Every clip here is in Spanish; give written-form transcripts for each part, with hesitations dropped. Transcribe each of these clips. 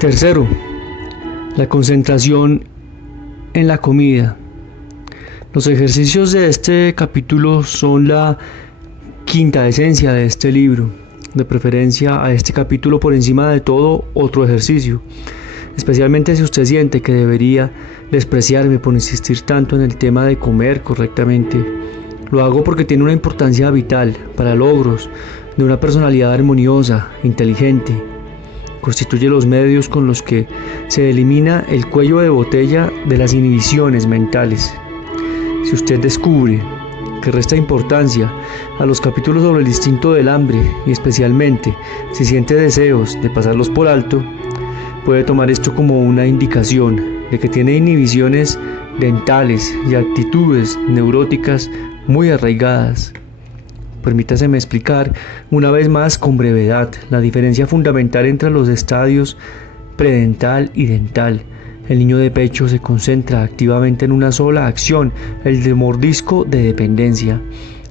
Tercero, la concentración en la comida. Los ejercicios de este capítulo son la quinta esencia de este libro, de preferencia a este capítulo por encima de todo otro ejercicio, especialmente si usted siente que debería despreciarme por insistir tanto en el tema de comer correctamente. Lo hago porque tiene una importancia vital para logros de una personalidad armoniosa, inteligente. Constituye los medios con los que se elimina el cuello de botella de las inhibiciones mentales. Si usted descubre que resta importancia a los capítulos sobre el instinto del hambre y especialmente si siente deseos de pasarlos por alto, puede tomar esto como una indicación de que tiene inhibiciones dentales y actitudes neuróticas muy arraigadas. Permítaseme explicar una vez más con brevedad la diferencia fundamental entre los estadios predental y dental. El niño de pecho se concentra activamente en una sola acción, el de mordisco de dependencia.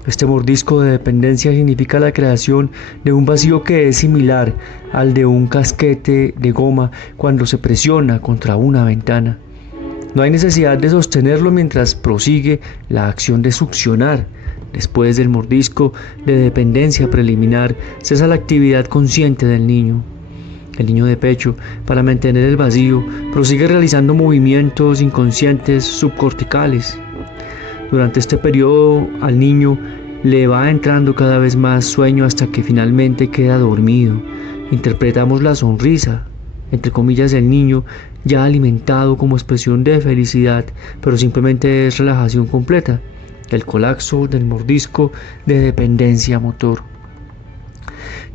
Este mordisco de dependencia significa la creación de un vacío que es similar al de un casquete de goma cuando se presiona contra una ventana. No hay necesidad de sostenerlo mientras prosigue la acción de succionar. Después del mordisco de dependencia preliminar, cesa la actividad consciente del niño. El niño de pecho, para mantener el vacío, prosigue realizando movimientos inconscientes subcorticales. Durante este periodo, al niño le va entrando cada vez más sueño hasta que finalmente queda dormido. Interpretamos la sonrisa, entre comillas, del niño ya alimentado como expresión de felicidad, pero simplemente es relajación completa. El colapso del mordisco de dependencia motor.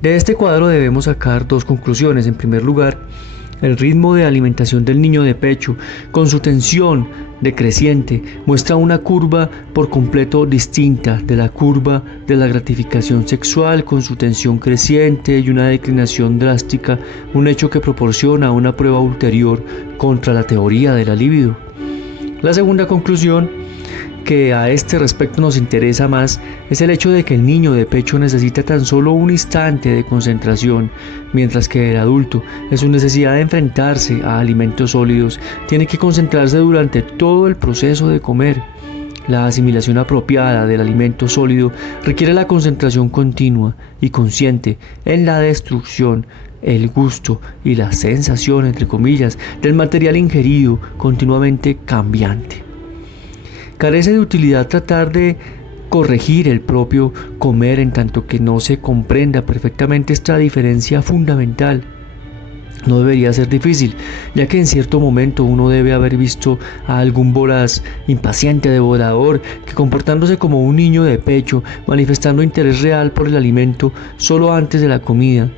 De este cuadro debemos sacar dos conclusiones. En primer lugar, el ritmo de alimentación del niño de pecho, con su tensión decreciente, muestra una curva por completo distinta de la curva de la gratificación sexual, con su tensión creciente y una declinación drástica, un hecho que proporciona una prueba ulterior contra la teoría de la libido. La segunda conclusión, que a este respecto nos interesa más, es el hecho de que el niño de pecho necesita tan solo un instante de concentración, mientras que el adulto, en su necesidad de enfrentarse a alimentos sólidos, tiene que concentrarse durante todo el proceso de comer. La asimilación apropiada del alimento sólido requiere la concentración continua y consciente en la destrucción, el gusto y la sensación, entre comillas, del material ingerido continuamente cambiante. Carece de utilidad tratar de corregir el propio comer en tanto que no se comprenda perfectamente esta diferencia fundamental. No debería ser difícil, ya que en cierto momento uno debe haber visto a algún voraz, impaciente devorador, que comportándose como un niño de pecho, manifestando interés real por el alimento solo antes de la comida.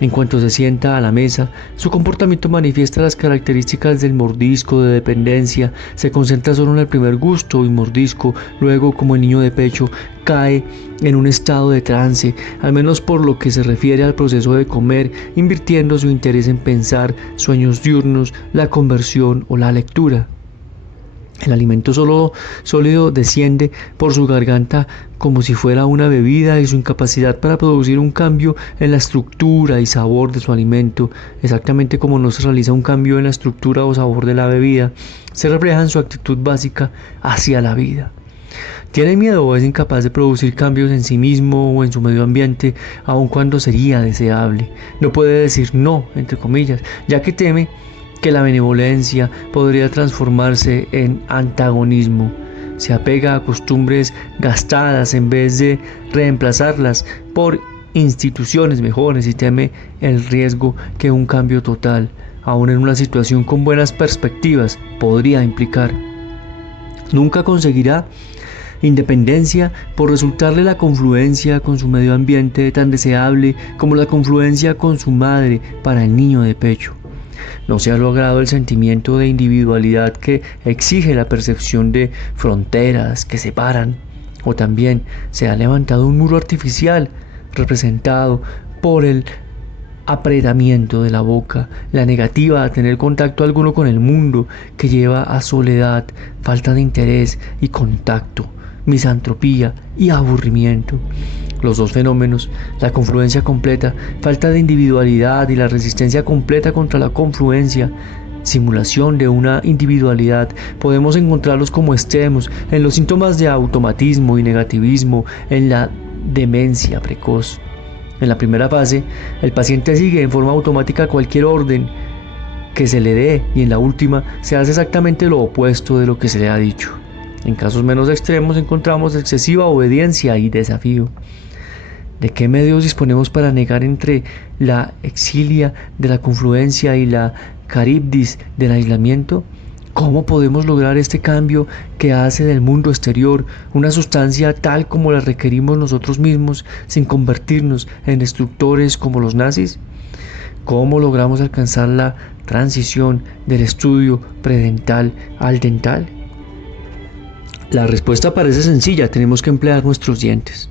En cuanto se sienta a la mesa, su comportamiento manifiesta las características del mordisco de dependencia, se concentra solo en el primer gusto y mordisco, luego, como el niño de pecho, cae en un estado de trance, al menos por lo que se refiere al proceso de comer, invirtiendo su interés en pensar, sueños diurnos, la conversión o la lectura. El alimento sólido desciende por su garganta como si fuera una bebida y su incapacidad para producir un cambio en la estructura y sabor de su alimento, exactamente como no se realiza un cambio en la estructura o sabor de la bebida, se refleja en su actitud básica hacia la vida. Tiene miedo o es incapaz de producir cambios en sí mismo o en su medio ambiente, aun cuando sería deseable. No puede decir no, entre comillas, ya que teme que la benevolencia podría transformarse en antagonismo. Se apega a costumbres gastadas en vez de reemplazarlas por instituciones mejores y teme el riesgo que un cambio total, aun en una situación con buenas perspectivas, podría implicar. Nunca conseguirá independencia por resultarle la confluencia con su medio ambiente tan deseable como la confluencia con su madre para el niño de pecho. No se ha logrado el sentimiento de individualidad que exige la percepción de fronteras que separan, o también se ha levantado un muro artificial representado por el apretamiento de la boca, la negativa a tener contacto alguno con el mundo, que lleva a soledad, falta de interés y contacto, misantropía y aburrimiento. Los dos fenómenos, la confluencia completa, falta de individualidad y la resistencia completa contra la confluencia, simulación de una individualidad, podemos encontrarlos como estemos, en los síntomas de automatismo y negativismo, en la demencia precoz. En la primera fase, el paciente sigue en forma automática cualquier orden que se le dé y en la última se hace exactamente lo opuesto de lo que se le ha dicho. En casos menos extremos encontramos excesiva obediencia y desafío. ¿De qué medios disponemos para negar entre la exilia de la confluencia y la caribdis del aislamiento? ¿Cómo podemos lograr este cambio que hace del mundo exterior una sustancia tal como la requerimos nosotros mismos sin convertirnos en destructores como los nazis? ¿Cómo logramos alcanzar la transición del estudio predental al dental? La respuesta parece sencilla, tenemos que emplear nuestros dientes.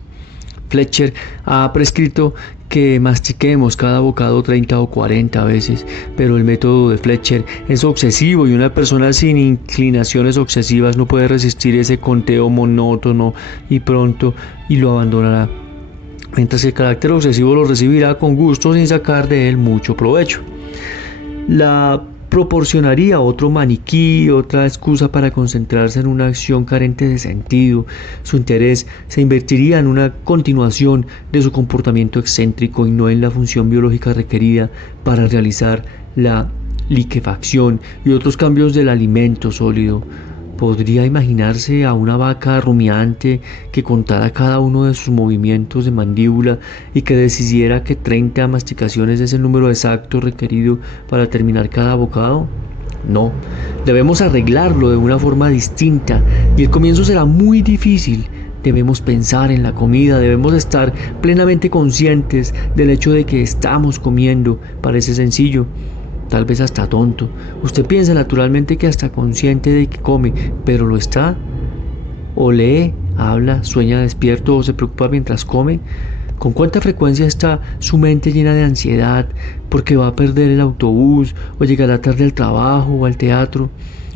Fletcher ha prescrito que mastiquemos cada bocado 30 o 40 veces, pero el método de Fletcher es obsesivo y una persona sin inclinaciones obsesivas no puede resistir ese conteo monótono y pronto lo abandonará, mientras que el carácter obsesivo lo recibirá con gusto sin sacar de él mucho provecho. La proporcionaría otro maniquí, otra excusa para concentrarse en una acción carente de sentido. Su interés se invertiría en una continuación de su comportamiento excéntrico y no en la función biológica requerida para realizar la liquefacción y otros cambios del alimento sólido. ¿Podría imaginarse a una vaca rumiante que contara cada uno de sus movimientos de mandíbula y que decidiera que 30 masticaciones es el número exacto requerido para terminar cada bocado? No, debemos arreglarlo de una forma distinta y el comienzo será muy difícil. Debemos pensar en la comida, debemos estar plenamente conscientes del hecho de que estamos comiendo. Parece sencillo, tal vez hasta tonto. Usted piensa naturalmente que hasta consciente de que come, pero ¿lo está? ¿O lee, habla, sueña despierto o se preocupa mientras come? ¿Con cuánta frecuencia está su mente llena de ansiedad porque va a perder el autobús o llegará tarde al trabajo o al teatro?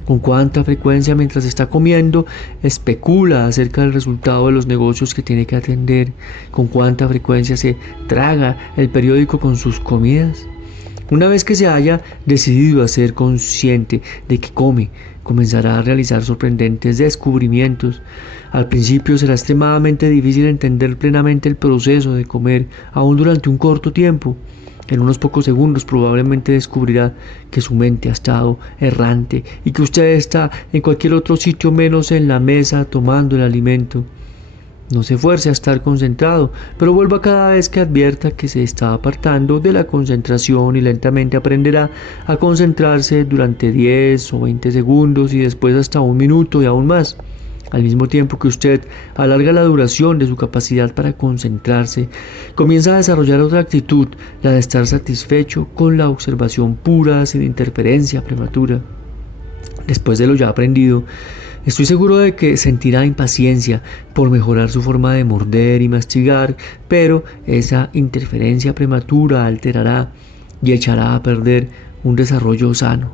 ¿Con cuánta frecuencia mientras está comiendo especula acerca del resultado de los negocios que tiene que atender? ¿Con cuánta frecuencia se traga el periódico con sus comidas? Una vez que se haya decidido a ser consciente de que come, comenzará a realizar sorprendentes descubrimientos. Al principio será extremadamente difícil entender plenamente el proceso de comer, aún durante un corto tiempo. En unos pocos segundos probablemente descubrirá que su mente ha estado errante y que usted está en cualquier otro sitio menos en la mesa tomando el alimento. No se esfuerce a estar concentrado, pero vuelva cada vez que advierta que se está apartando de la concentración y lentamente aprenderá a concentrarse durante 10 o 20 segundos y después hasta un minuto y aún más. Al mismo tiempo que usted alarga la duración de su capacidad para concentrarse, comienza a desarrollar otra actitud, la de estar satisfecho con la observación pura, sin interferencia prematura. Después de lo ya aprendido, estoy seguro de que sentirá impaciencia por mejorar su forma de morder y mastigar, pero esa interferencia prematura alterará y echará a perder un desarrollo sano.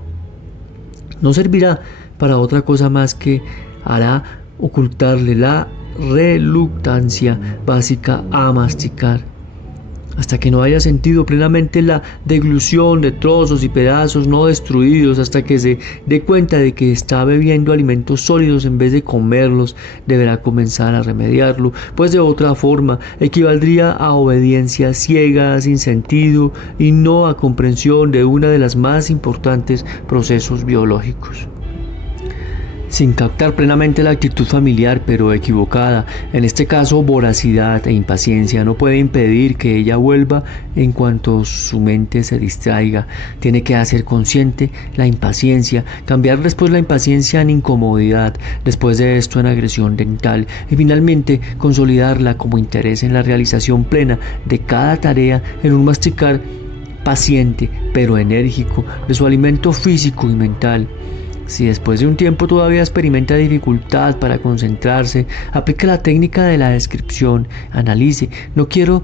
No servirá para otra cosa más que hará ocultarle la reluctancia básica a masticar. Hasta que no haya sentido plenamente la deglución de trozos y pedazos no destruidos, hasta que se dé cuenta de que está bebiendo alimentos sólidos en vez de comerlos, deberá comenzar a remediarlo, pues de otra forma equivaldría a obediencia ciega, sin sentido y no a comprensión de una de las más importantes procesos biológicos. Sin captar plenamente la actitud familiar, pero equivocada, en este caso voracidad e impaciencia, no puede impedir que ella vuelva en cuanto su mente se distraiga. Tiene que hacer consciente la impaciencia, cambiar después la impaciencia en incomodidad, después de esto en agresión dental y finalmente consolidarla como interés en la realización plena de cada tarea, en un masticar paciente pero enérgico de su alimento físico y mental. Si después de un tiempo todavía experimenta dificultad para concentrarse, aplique la técnica de la descripción, analice. No quiero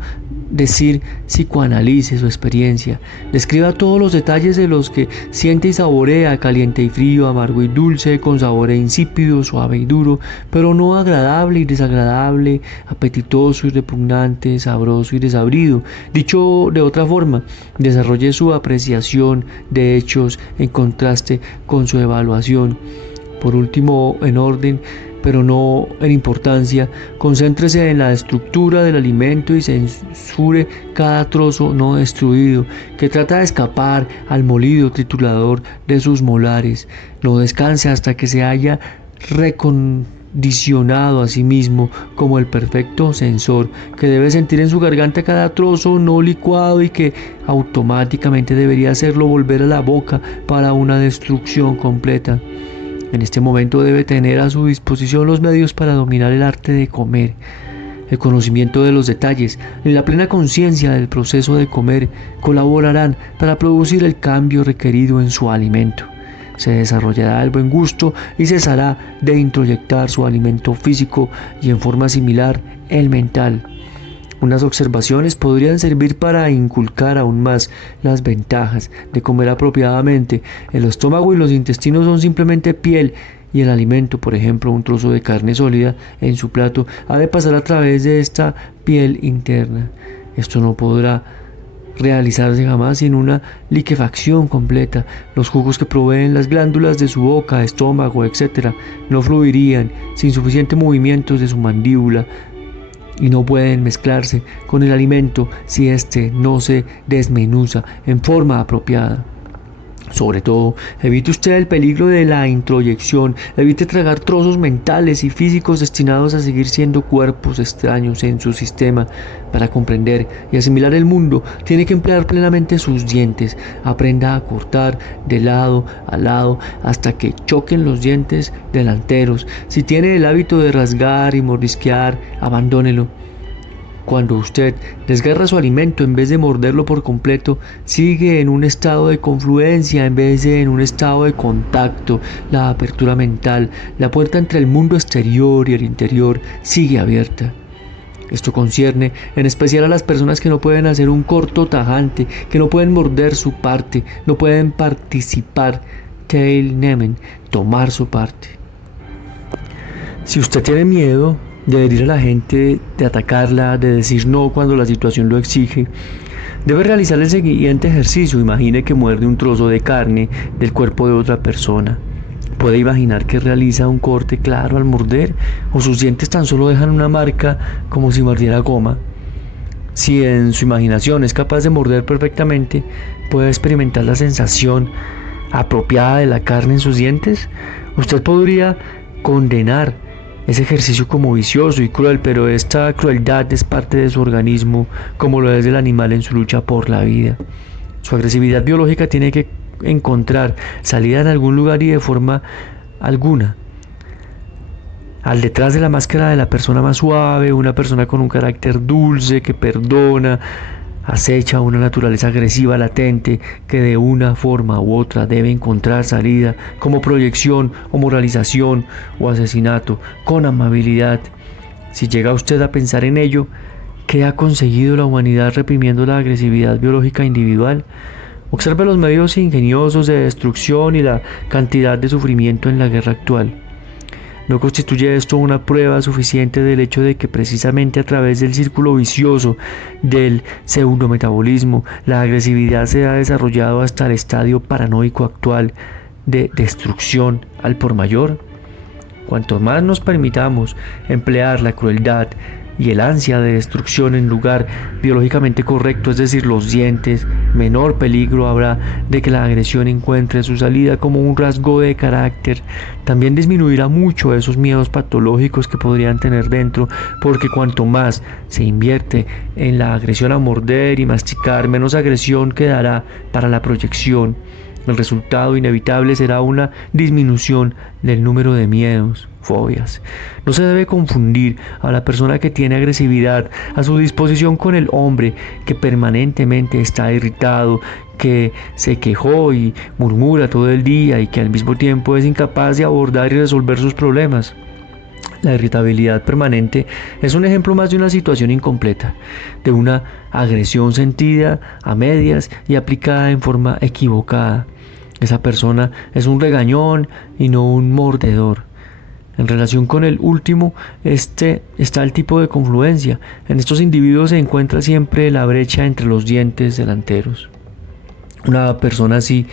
decir, psicoanalice su experiencia. Describa todos los detalles de los que siente y saborea, caliente y frío, amargo y dulce, con sabor e insípido, suave y duro, pero no agradable y desagradable, apetitoso y repugnante, sabroso y desabrido. Dicho de otra forma, desarrolle su apreciación de hechos en contraste con su evaluación. Por último, en orden, pero no en importancia, concéntrese en la estructura del alimento y censure cada trozo no destruido, que trata de escapar al molido triturador de sus molares. No descanse hasta que se haya recondicionado a sí mismo como el perfecto sensor, que debe sentir en su garganta cada trozo no licuado y que automáticamente debería hacerlo volver a la boca para una destrucción completa. En este momento debe tener a su disposición los medios para dominar el arte de comer. El conocimiento de los detalles y la plena conciencia del proceso de comer colaborarán para producir el cambio requerido en su alimento. Se desarrollará el buen gusto y cesará de introyectar su alimento físico y en forma similar el mental. Unas observaciones podrían servir para inculcar aún más las ventajas de comer apropiadamente. El estómago y los intestinos son simplemente piel y el alimento, por ejemplo, un trozo de carne sólida en su plato, ha de pasar a través de esta piel interna. Esto no podrá realizarse jamás sin una liquefacción completa. Los jugos que proveen las glándulas de su boca, estómago, etc., no fluirían sin suficientes movimientos de su mandíbula, y no pueden mezclarse con el alimento si éste no se desmenuza en forma apropiada. Sobre todo, evite usted el peligro de la introyección, evite tragar trozos mentales y físicos destinados a seguir siendo cuerpos extraños en su sistema. Para comprender y asimilar el mundo, tiene que emplear plenamente sus dientes. Aprenda a cortar de lado a lado hasta que choquen los dientes delanteros. Si tiene el hábito de rasgar y mordisquear, abandónelo. Cuando usted desgarra su alimento en vez de morderlo por completo, sigue en un estado de confluencia en vez de en un estado de contacto. La apertura mental, la puerta entre el mundo exterior y el interior, sigue abierta. Esto concierne en especial a las personas que no pueden hacer un corto tajante, que no pueden morder su parte, no pueden participar, teilnehmen, tomar su parte. Si usted tiene miedo de herir a la gente, de atacarla, de decir no cuando la situación lo exige, debe realizar el siguiente ejercicio. Imagine que muerde un trozo de carne del cuerpo de otra persona. Puede imaginar que realiza un corte claro al morder, o sus dientes tan solo dejan una marca como si mordiera goma. Si en su imaginación es capaz de morder perfectamente, puede experimentar la sensación apropiada de la carne en sus dientes. Usted podría condenar ese ejercicio como vicioso y cruel, pero esta crueldad es parte de su organismo, como lo es del animal en su lucha por la vida. Su agresividad biológica tiene que encontrar salida en algún lugar y de forma alguna. Al detrás de la máscara de la persona más suave, una persona con un carácter dulce, que perdona, acecha una naturaleza agresiva latente que de una forma u otra debe encontrar salida, como proyección o moralización o asesinato, con amabilidad. Si llega usted a pensar en ello, ¿qué ha conseguido la humanidad reprimiendo la agresividad biológica individual? Observe los medios ingeniosos de destrucción y la cantidad de sufrimiento en la guerra actual. ¿No constituye esto una prueba suficiente del hecho de que precisamente a través del círculo vicioso del pseudometabolismo, la agresividad se ha desarrollado hasta el estadio paranoico actual de destrucción al por mayor? Cuanto más nos permitamos emplear la crueldad y el ansia de destrucción en lugar biológicamente correcto, es decir, los dientes, menor peligro habrá de que la agresión encuentre su salida como un rasgo de carácter. También disminuirá mucho esos miedos patológicos que podrían tener dentro, porque cuanto más se invierte en la agresión a morder y masticar, menos agresión quedará para la proyección. El resultado inevitable será una disminución del número de miedos, fobias. No se debe confundir a la persona que tiene agresividad a su disposición con el hombre que permanentemente está irritado, que se quejó y murmura todo el día y que al mismo tiempo es incapaz de abordar y resolver sus problemas. La irritabilidad permanente es un ejemplo más de una situación incompleta, de una agresión sentida a medias y aplicada en forma equivocada. Esa persona es un regañón y no un mordedor. En relación con el último, está el tipo de confluencia. En estos individuos se encuentra siempre la brecha entre los dientes delanteros. Una persona así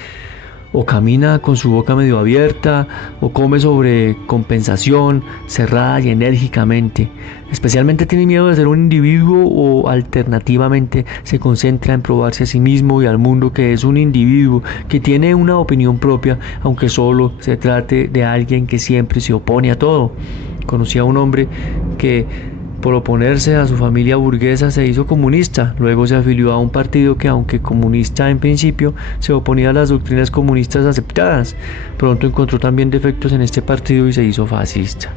o camina con su boca medio abierta o come sobre compensación, cerrada y enérgicamente. Especialmente tiene miedo de ser un individuo o alternativamente se concentra en probarse a sí mismo y al mundo que es un individuo que tiene una opinión propia, aunque solo se trate de alguien que siempre se opone a todo. Conocí a un hombre que por oponerse a su familia burguesa se hizo comunista, luego se afilió a un partido que, aunque comunista en principio, se oponía a las doctrinas comunistas aceptadas. Pronto encontró también defectos en este partido y se hizo fascista.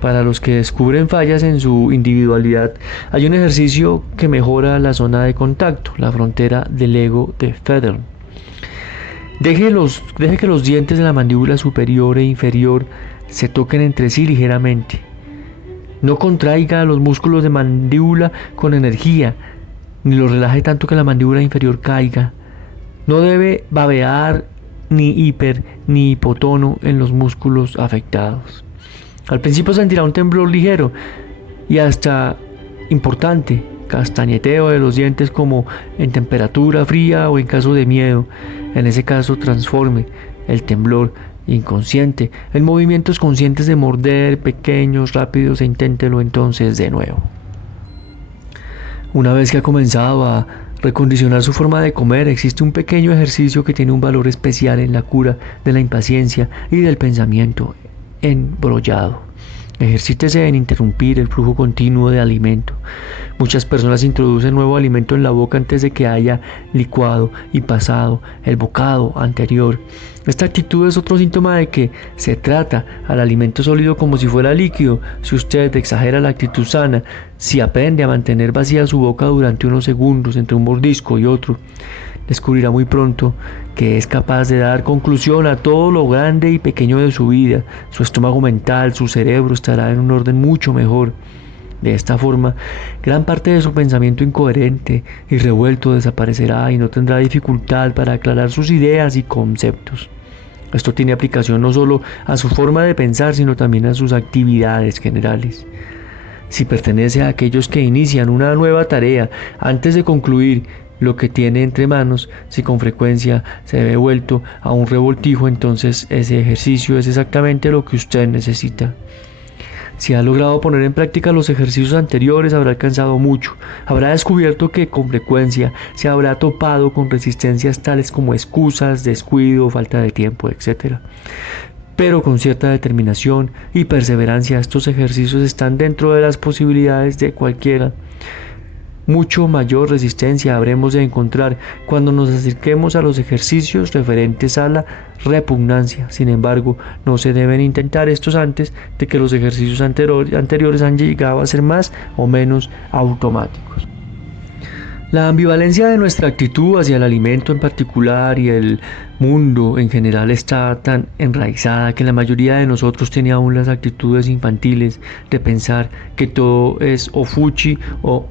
Para los que descubren fallas en su individualidad, hay un ejercicio que mejora la zona de contacto, la frontera del ego de Federer. Deje que los dientes de la mandíbula superior e inferior se toquen entre sí ligeramente. No contraiga los músculos de mandíbula con energía, ni los relaje tanto que la mandíbula inferior caiga. No debe babear ni ni hipotono en los músculos afectados. Al principio sentirá un temblor ligero y hasta importante, castañeteo de los dientes como en temperatura fría o en caso de miedo. En ese caso transforme el temblor inconsciente en movimientos conscientes de morder, pequeños, rápidos, e inténtelo entonces de nuevo. Una vez que ha comenzado a recondicionar su forma de comer, existe un pequeño ejercicio que tiene un valor especial en la cura de la impaciencia y del pensamiento embrollado. Ejercítese en interrumpir el flujo continuo de alimento. Muchas personas introducen nuevo alimento en la boca antes de que haya licuado y pasado el bocado anterior. Esta actitud es otro síntoma de que se trata al alimento sólido como si fuera líquido. Si usted exagera la actitud sana, si aprende a mantener vacía su boca durante unos segundos entre un mordisco y otro, descubrirá muy pronto que es capaz de dar conclusión a todo lo grande y pequeño de su vida. Su estómago mental, su cerebro estará en un orden mucho mejor. De esta forma, gran parte de su pensamiento incoherente y revuelto desaparecerá y no tendrá dificultad para aclarar sus ideas y conceptos. Esto tiene aplicación no solo a su forma de pensar, sino también a sus actividades generales. Si pertenece a aquellos que inician una nueva tarea antes de concluir lo que tiene entre manos, si con frecuencia se ve vuelto a un revoltijo, entonces ese ejercicio es exactamente lo que usted necesita. Si ha logrado poner en práctica los ejercicios anteriores, habrá alcanzado mucho. Habrá descubierto que con frecuencia se habrá topado con resistencias tales como excusas, descuido, falta de tiempo, etc. Pero con cierta determinación y perseverancia, estos ejercicios están dentro de las posibilidades de cualquiera. Mucho mayor resistencia habremos de encontrar cuando nos acerquemos a los ejercicios referentes a la repugnancia. Sin embargo, no se deben intentar estos antes de que los ejercicios anteriores han llegado a ser más o menos automáticos. La ambivalencia de nuestra actitud hacia el alimento en particular y el mundo en general está tan enraizada que la mayoría de nosotros tiene aún las actitudes infantiles de pensar que todo es o fuchi o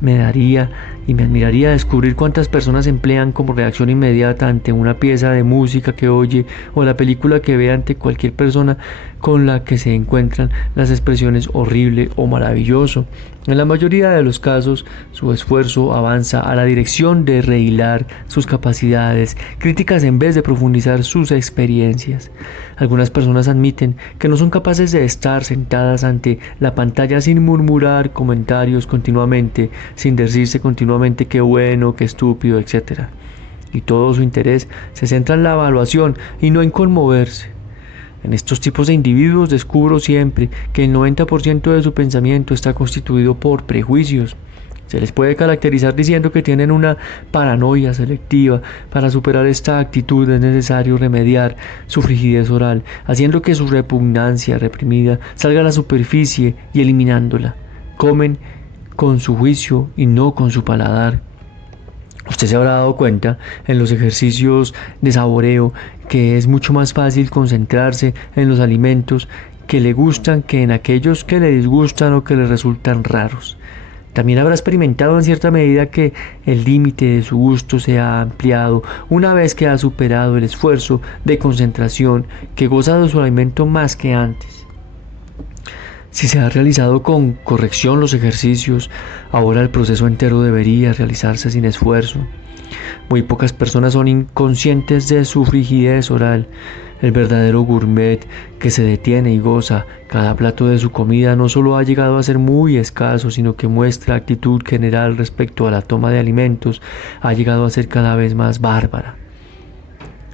me daría y me admiraría descubrir cuántas personas emplean como reacción inmediata ante una pieza de música que oye o la película que ve ante cualquier persona con la que se encuentran las expresiones horrible o maravilloso. En la mayoría de los casos, su esfuerzo avanza a la dirección de rehilar sus capacidades críticas en vez de profundizar sus experiencias. Algunas personas admiten que no son capaces de estar sentadas ante la pantalla sin murmurar comentarios continuamente, sin decirse continuamente qué bueno, qué estúpido, etc. Y todo su interés se centra en la evaluación y no en conmoverse. En estos tipos de individuos descubro siempre que el 90% de su pensamiento está constituido por prejuicios. Se les puede caracterizar diciendo que tienen una paranoia selectiva. Para superar esta actitud es necesario remediar su frigidez oral, haciendo que su repugnancia reprimida salga a la superficie y eliminándola. Comen con su juicio y no con su paladar. Usted se habrá dado cuenta en los ejercicios de saboreo que es mucho más fácil concentrarse en los alimentos que le gustan que en aquellos que le disgustan o que le resultan raros. También habrá experimentado en cierta medida que el límite de su gusto se ha ampliado una vez que ha superado el esfuerzo de concentración que goza de su alimento más que antes. Si se ha realizado con corrección los ejercicios, ahora el proceso entero debería realizarse sin esfuerzo. Muy pocas personas son inconscientes de su frigidez oral. El verdadero gourmet que se detiene y goza cada plato de su comida no solo ha llegado a ser muy escaso, sino que muestra actitud general respecto a la toma de alimentos, ha llegado a ser cada vez más bárbara.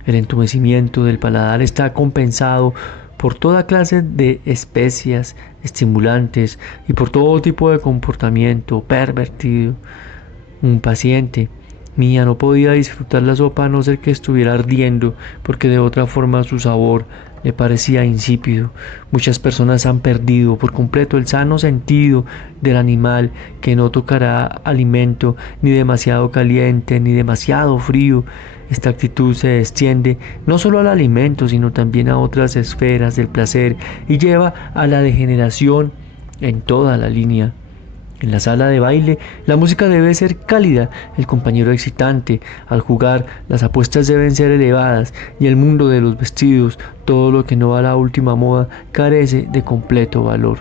El entumecimiento del paladar está compensado por toda clase de especias, estimulantes y por todo tipo de comportamiento pervertido. Un paciente mía no podía disfrutar la sopa a no ser que estuviera ardiendo, porque de otra forma su sabor le parecía insípido. Muchas personas han perdido por completo el sano sentido del animal que no tocará alimento ni demasiado caliente ni demasiado frío. Esta actitud se extiende no solo al alimento, sino también a otras esferas del placer y lleva a la degeneración en toda la línea. En la sala de baile, la música debe ser cálida, el compañero excitante. Al jugar, las apuestas deben ser elevadas y el mundo de los vestidos, todo lo que no va a la última moda, carece de completo valor.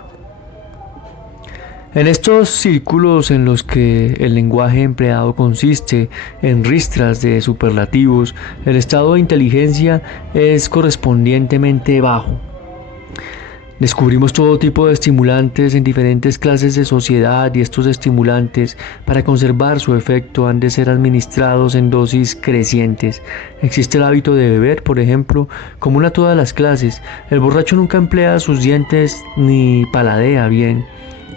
En estos círculos en los que el lenguaje empleado consiste en ristras de superlativos, el estado de inteligencia es correspondientemente bajo. Descubrimos todo tipo de estimulantes en diferentes clases de sociedad y estos estimulantes, para conservar su efecto, han de ser administrados en dosis crecientes. Existe el hábito de beber, por ejemplo, común a todas las clases. El borracho nunca emplea sus dientes ni paladea bien.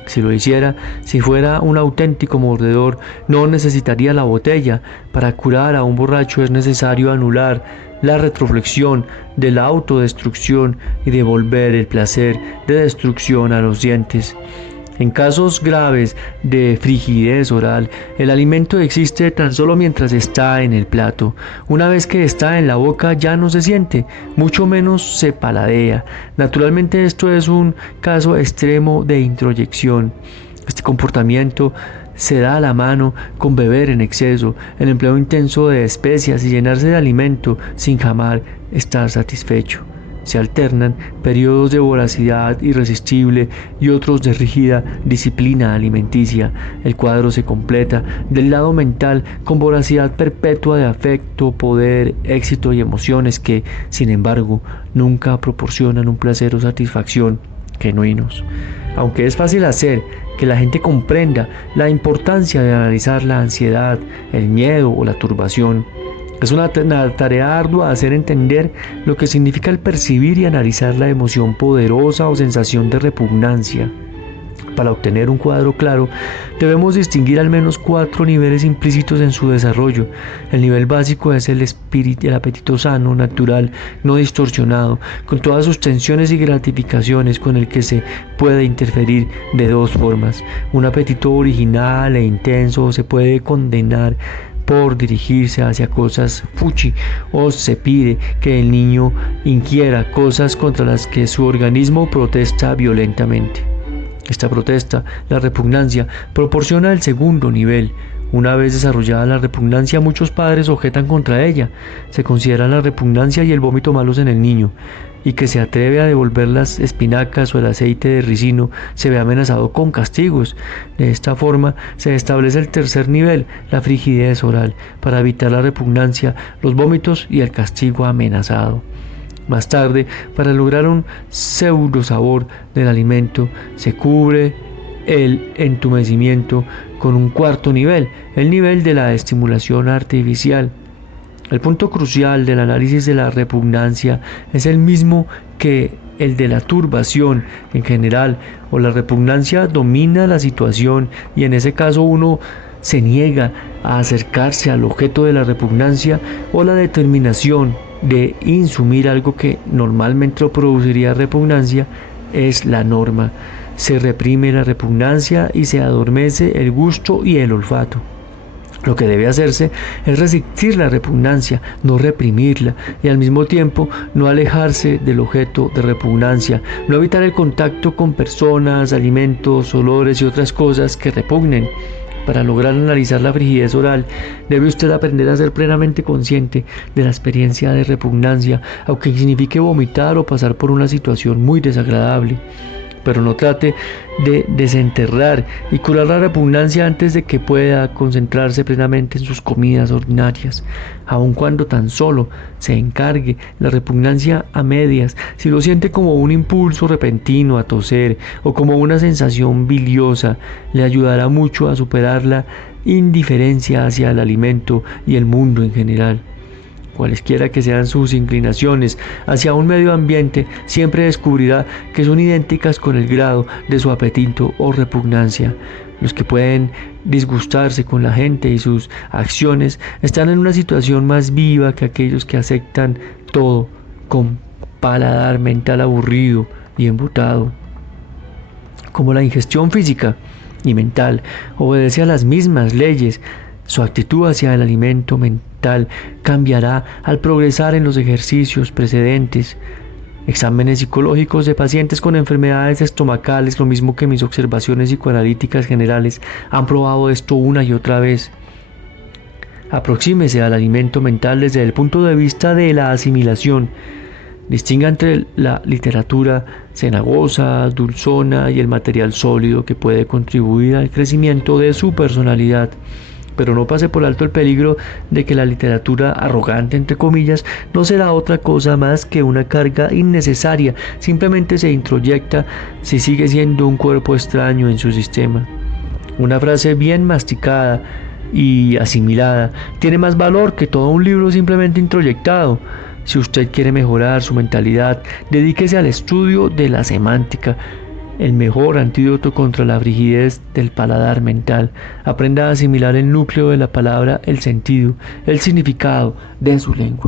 Si lo hiciera, si fuera un auténtico mordedor, no necesitaría la botella. Para curar a un borracho es necesario anular la retroflexión de la autodestrucción y devolver el placer de destrucción a los dientes. En casos graves de frigidez oral, el alimento existe tan solo mientras está en el plato. Una vez que está en la boca ya no se siente, mucho menos se paladea. Naturalmente esto es un caso extremo de introyección. Este comportamiento se da a la mano con beber en exceso, el empleo intenso de especias y llenarse de alimento sin jamás estar satisfecho. Se alternan periodos de voracidad irresistible y otros de rígida disciplina alimenticia. El cuadro se completa del lado mental con voracidad perpetua de afecto, poder, éxito y emociones que, sin embargo, nunca proporcionan un placer o satisfacción genuinos. Aunque es fácil hacer que la gente comprenda la importancia de analizar la ansiedad, el miedo o la turbación, es una tarea ardua hacer entender lo que significa el percibir y analizar la emoción poderosa o sensación de repugnancia. Para obtener un cuadro claro, debemos distinguir al menos 4 niveles implícitos en su desarrollo. El nivel básico es el apetito sano, natural, no distorsionado, con todas sus tensiones y gratificaciones, con el que se puede interferir de 2 formas. Un apetito original e intenso se puede condenar por dirigirse hacia cosas fuchi, o se pide que el niño inquiera cosas contra las que su organismo protesta violentamente. Esta protesta, la repugnancia, proporciona el segundo nivel. Una vez desarrollada la repugnancia, muchos padres objetan contra ella. Se consideran la repugnancia y el vómito malos en el niño, y que se atreve a devolver las espinacas o el aceite de ricino se ve amenazado con castigos. De esta forma se establece el tercer nivel, la frigidez oral, para evitar la repugnancia, los vómitos y el castigo amenazado. Más tarde, para lograr un pseudo sabor del alimento, se cubre el entumecimiento con un cuarto nivel, el nivel de la estimulación artificial. El punto crucial del análisis de la repugnancia es el mismo que el de la turbación en general, o la repugnancia domina la situación y en ese caso uno se niega a acercarse al objeto de la repugnancia, o la determinación de insumir algo que normalmente produciría repugnancia es la norma. Se reprime la repugnancia y se adormece el gusto y el olfato. Lo que debe hacerse es resistir la repugnancia, no reprimirla, y al mismo tiempo no alejarse del objeto de repugnancia, no evitar el contacto con personas, alimentos, olores y otras cosas que repugnen. Para lograr analizar la frigidez oral, debe usted aprender a ser plenamente consciente de la experiencia de repugnancia, aunque signifique vomitar o pasar por una situación muy desagradable. Pero no trate de desenterrar y curar la repugnancia antes de que pueda concentrarse plenamente en sus comidas ordinarias, aun cuando tan solo se encargue la repugnancia a medias. Si lo siente como un impulso repentino a toser o como una sensación biliosa, le ayudará mucho a superar la indiferencia hacia el alimento y el mundo en general. Cualesquiera que sean sus inclinaciones hacia un medio ambiente, siempre descubrirá que son idénticas con el grado de su apetito o repugnancia. Los que pueden disgustarse con la gente y sus acciones están en una situación más viva que aquellos que aceptan todo con paladar mental aburrido y embotado. Como la ingestión física y mental obedece a las mismas leyes, su actitud hacia el alimento mental cambiará al progresar en los ejercicios precedentes. Exámenes psicológicos de pacientes con enfermedades estomacales, lo mismo que mis observaciones psicoanalíticas generales, han probado esto una y otra vez. Aproxímese al alimento mental desde el punto de vista de la asimilación. Distinga entre la literatura cenagosa, dulzona y el material sólido que puede contribuir al crecimiento de su personalidad. Pero no pase por alto el peligro de que la literatura arrogante, entre comillas, no será otra cosa más que una carga innecesaria, simplemente se introyecta si sigue siendo un cuerpo extraño en su sistema. Una frase bien masticada y asimilada tiene más valor que todo un libro simplemente introyectado. Si usted quiere mejorar su mentalidad, dedíquese al estudio de la semántica, el mejor antídoto contra la frigidez del paladar mental. Aprenda a asimilar el núcleo de la palabra, el sentido, el significado de su lengua.